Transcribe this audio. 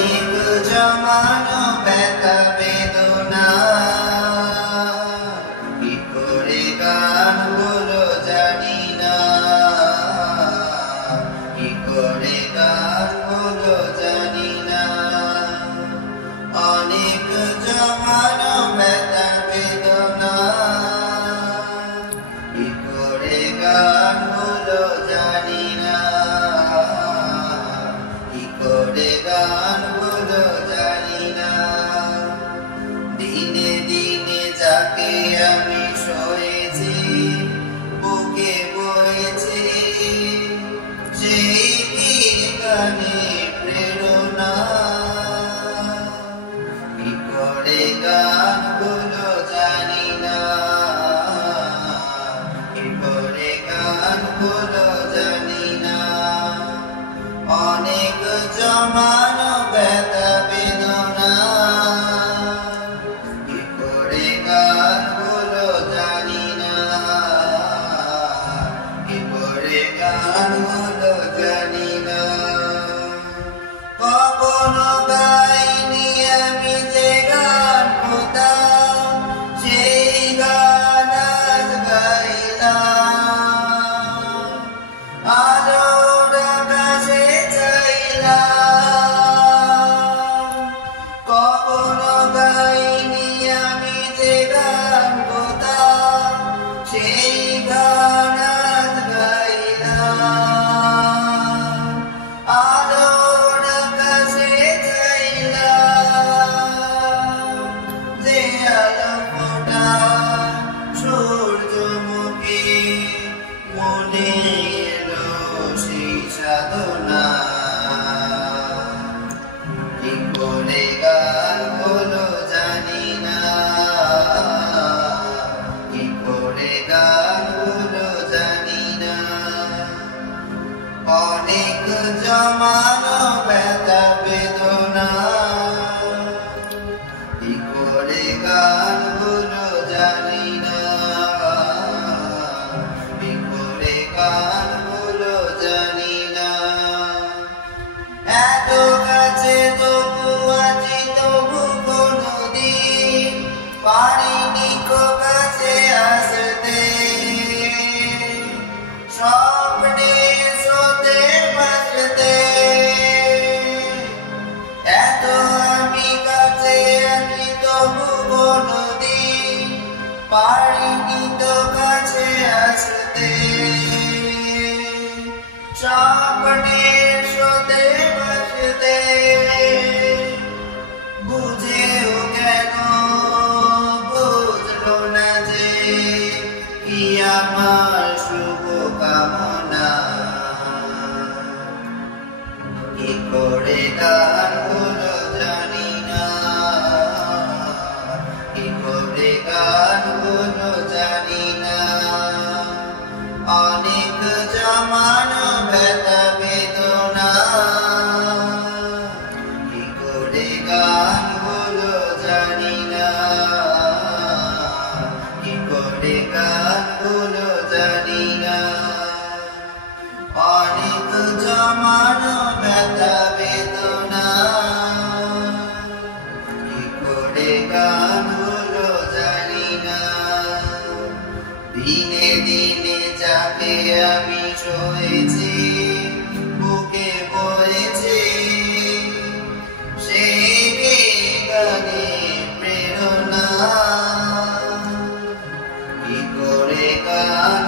অনেক জমানো ব্যথা বেদনা কি করে গান হলো জানি না, কি করে গান হলো জানি না। অনেক জমানো ব্যথা বেদনা কি করে গান হলো জানি না, কি করে গান হলো জানি না। দিনে দিনে যাকে আমি সয়েছি বুকে বয়েছি সেই কি গানে প্রেরণা, কি করে গান হলো জানি না, কি করে গান হলো জানি না। অনেক জমানো ব্যথা বেদনা কি করে গান হলো জানি না, কি করে গান হলো জানি না। কখনো গাইনি আমি যে গান কোথাও সেই গান আজ গাইলাম, আলোর আকাশে চাইলাম। কখনো গাইনি আমি যে গান কোথাও সেই গান আজ গাইলাম, আলোর আকাশে চাইলাম। যে আলো ফোটা সূর্যমুখী মনে এলো সেই সাধনা, কি করে গান হলো জানি না, কি করে গান হলো জানি না। অনেক জমানো ব্যথা বেদনা কি করে গান হলো জানি না, কি করে গান হলো জানি না। এত কাছে তবু আছি তবু কোনদিন পারিনি কো কাছে আসতে, স্বপ্নে স্রোতে ভাসতে। এত আমি কাছে আছি তবু কোনদিন পারিনি তো কাছে আসতে, স্বপ্নে স্রোতে ভাসতে। বুঝেও কেন বুঝলো না যে কি আমার শুভ কামনা, কি করে গান হলো জানি না, কি করে গান হলো জানি না। অনেক জমানো ব্যথা বেদনা কি করে গান হলো জানি না, কি করে গান হলো জানি না। অনেক জমানো ব্যথা বেদনা কি করে গান হলো জানি না। দিনে দিনে যাকে আমি সয়েছি বুকে বয়েছি সেই গানে প্রেরণা, কি করে গান